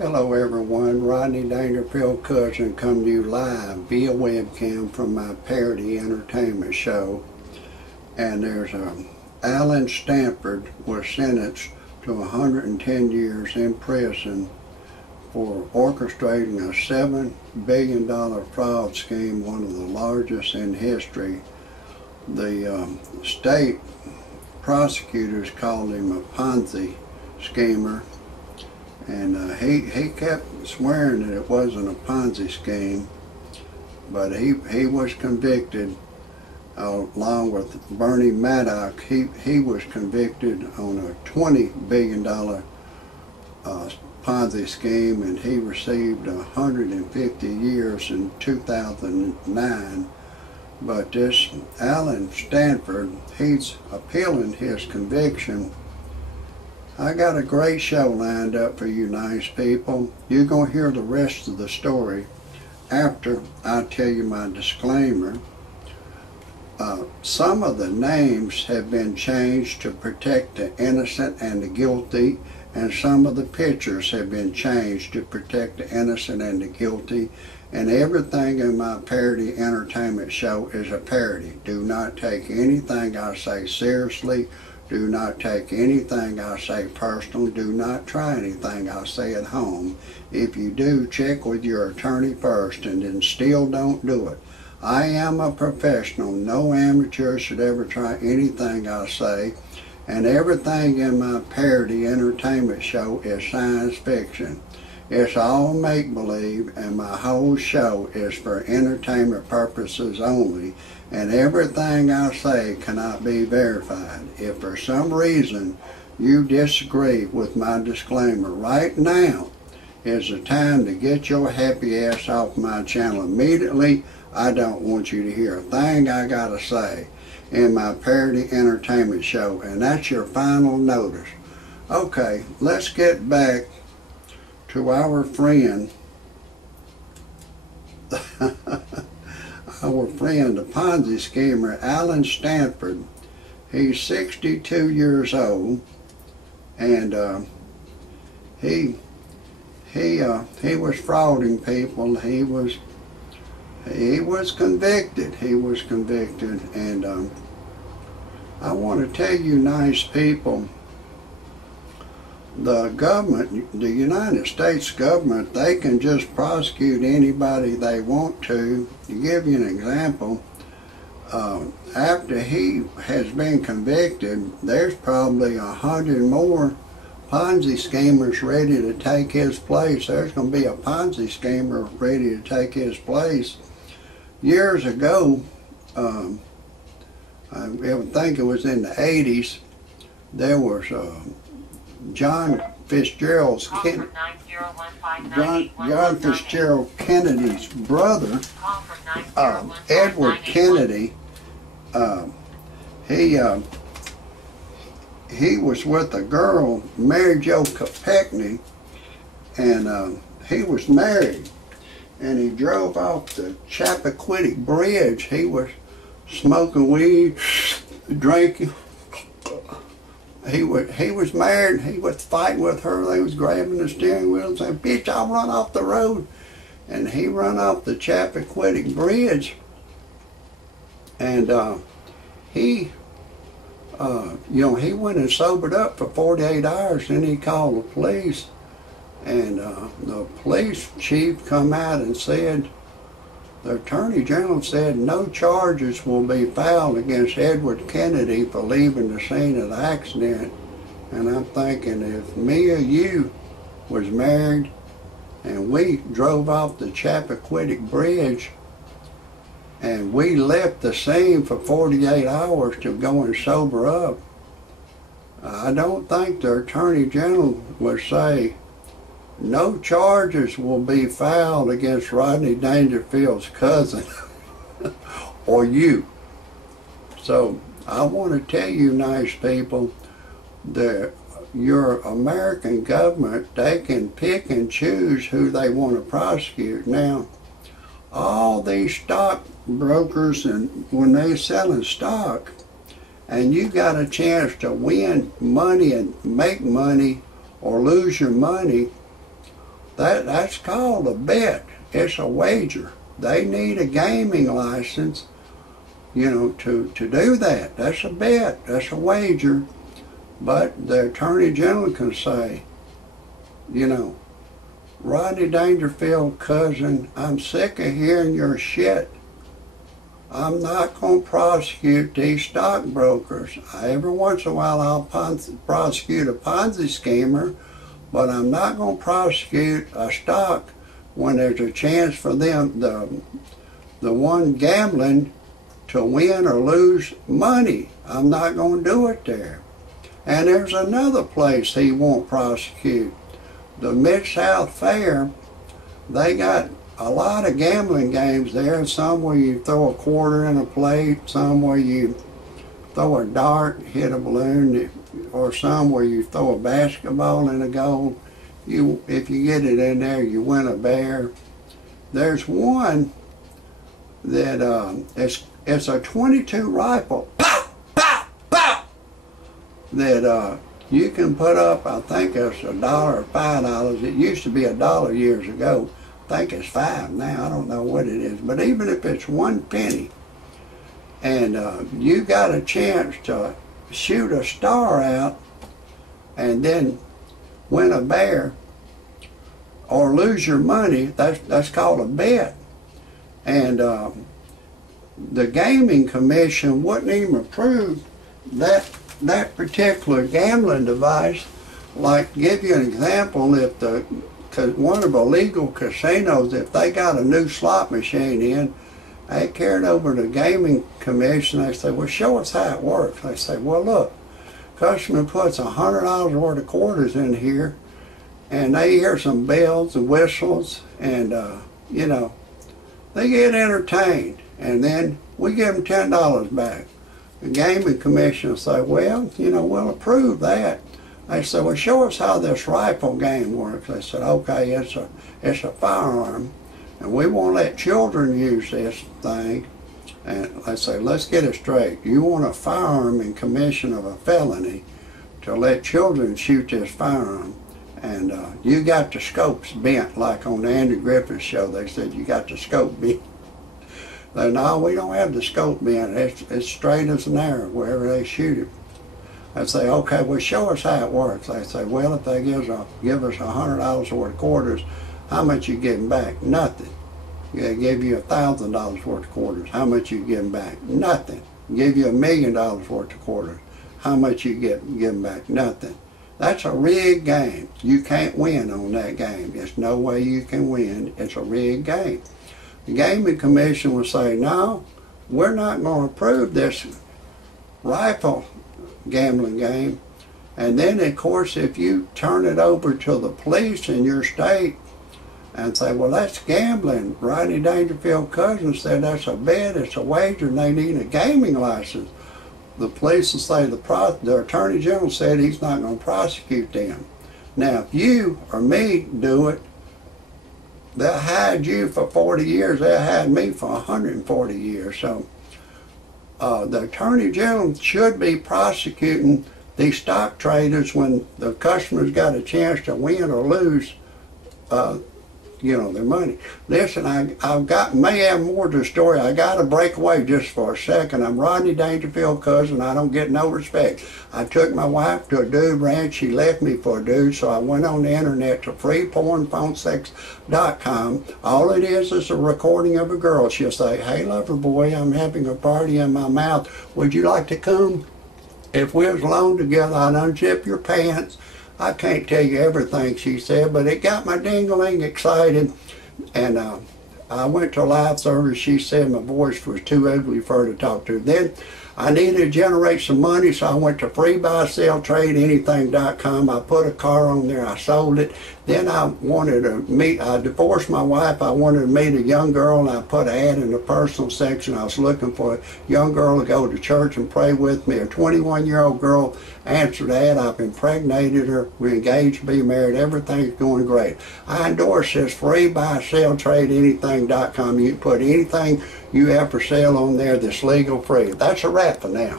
Hello everyone, Rodney Dangerfield cousin come to you live via webcam from my parody entertainment show. And there's Alan Stanford was sentenced to 110 years in prison for orchestrating a $7 billion fraud scheme, one of the largest in history. The state prosecutors called him a Ponzi schemer. And he kept swearing that it wasn't a Ponzi scheme, but he was convicted along with Bernie Maddox. He was convicted on a $20 billion Ponzi scheme, and he received 150 years in 2009. But this Alan Stanford, he's appealing his conviction. I got a great show lined up for you nice people. You're going to hear the rest of the story after I tell you my disclaimer. Some of the names have been changed to protect the innocent and the guilty, and some of the pictures have been changed to protect the innocent and the guilty. And everything in my parody entertainment show is a parody. Do not take anything I say seriously. Do not take anything I say personal. Do not try anything I say at home. If you do, check with your attorney first, and then still don't do it. I am a professional. No amateur should ever try anything I say. And everything in my parody entertainment show is science fiction. It's all make-believe, and my whole show is for entertainment purposes only, and everything I say cannot be verified. If for some reason you disagree with my disclaimer, right now is the time to get your happy ass off my channel immediately. I don't want you to hear a thing I gotta say in my parody entertainment show, and that's your final notice. Okay, let's get back to our friend, our friend, the Ponzi schemer, Alan Stanford. He's 62 years old, and he was frauding people. He was convicted. He was convicted, and I want to tell you, nice people, the government, the United States government, they can just prosecute anybody they want to. To give you an example, after he has been convicted, there's probably 100 more Ponzi schemers ready to take his place. There's going to be a Ponzi schemer ready to take his place. Years ago, I think it was in the 80s, there was John Fitzgerald Kennedy's brother, Edward Kennedy. He was with a girl, Mary Jo Kopechne, and he was married, and he drove off the Chappaquiddick Bridge. He was smoking weed, drinking. He was married. He was fighting with her. They was grabbing the steering wheel and saying, "Bitch, I'll run off the road." And he run off the Chappaquiddick Bridge. And he went and sobered up for 48 hours. Then he called the police, and the police chief come out and said, the Attorney General said no charges will be filed against Edward Kennedy for leaving the scene of the accident. And I'm thinking, if me or you was married and we drove off the Chappaquiddick Bridge and we left the scene for 48 hours to go and sober up, I don't think the Attorney General would say, no charges will be filed against Rodney Dangerfield's cousin or you. So I want to tell you, nice people, that your American government, they can pick and choose who they want to prosecute. Now, all these stock brokers, and when they're selling stock, and you got a chance to win money and make money or lose your money, That's called a bet. It's a wager. They need a gaming license, you know, to do that. That's a bet. That's a wager. But the Attorney General can say, you know, Rodney Dangerfield, cousin, I'm sick of hearing your shit. I'm not going to prosecute these stockbrokers. Every once in a while I'll prosecute a Ponzi schemer, but I'm not going to prosecute a stock when there's a chance for them, the one gambling, to win or lose money. I'm not going to do it there. And there's another place he won't prosecute. The Mid-South Fair, they got a lot of gambling games there, some where you throw a quarter in a plate, some where you throw a dart, hit a balloon, or some where you throw a basketball in a goal. If you get it in there, you win a bear. There's one that it's a .22 rifle, pow, pow, pow, that you can put up, I think it's $1 or $5. It used to be $1 years ago. I think it's $5 now. I don't know what it is. But even if it's 1 penny, and you got a chance to shoot a star out and then win a bear or lose your money, that's called a bet. And the Gaming Commission wouldn't even approve that particular gambling device. Like, give you an example, if one of the legal casinos, if they got a new slot machine in, they carried over to the Gaming Commission. They say, well, show us how it works. They say, well, look, customer puts $100 worth of quarters in here, and they hear some bells and whistles, and you know, they get entertained, and then we give them $10 back. The Gaming Commission will say, well, you know, we'll approve that. They said, well, show us how this rifle game works. They said, okay, it's a firearm, and we won't let children use this thing. And they say, let's get it straight. You want a firearm in commission of a felony to let children shoot this firearm. And you got the scopes bent, like on the Andy Griffith show. They said, you got the scope bent. They said, no, we don't have the scope bent. It's straight as an arrow wherever they shoot it. I say, okay, well, show us how it works. They say, well, if they give us $100 worth of quarters, how much you give them back? Nothing. They give you $1,000 worth of quarters. How much you give them back? Nothing. Give you $1 million worth of quarters. How much you give them back? Nothing. That's a rigged game. You can't win on that game. There's no way you can win. It's a rigged game. The Gaming Commission will say, no, we're not going to approve this rifle gambling game. And then, of course, if you turn it over to the police in your state and say, well, that's gambling. Rodney Dangerfield cousin said that's a bet, it's a wager, and they need a gaming license. The police will say the Attorney General said he's not going to prosecute them. Now, if you or me do it, they'll hide you for 40 years. They'll hide me for 140 years. So the Attorney General should be prosecuting these stock traders when the customers got a chance to win or lose you know, their money. Listen, may have more to the story. I got to break away just for a second. I'm Rodney Dangerfield cousin. I don't get no respect. I took my wife to a dude ranch. She left me for a dude, so I went on the internet to freepornphonesex.com. All it is a recording of a girl. She'll say, hey, lover boy, I'm having a party in my mouth. Would you like to come? If we was alone together, I'd unzip your pants. I can't tell you everything she said, but it got my ding-a-ling excited. And I went to a live service. She said my voice was too ugly for her to talk to. Then I needed to generate some money, so I went to freebuyseltradeanything.com. I put a car on there. I sold it. Then I wanted to meet, I divorced my wife. I wanted to meet a young girl, and I put an ad in the personal section. I was looking for a young girl to go to church and pray with me. A 21-year-old girl answered the ad. I've impregnated her. We're engaged to be married. Everything's going great. I endorse this freebuyseltradeanything.com. You can put anything you have for sale on there that's legal free. That's a wrap for now.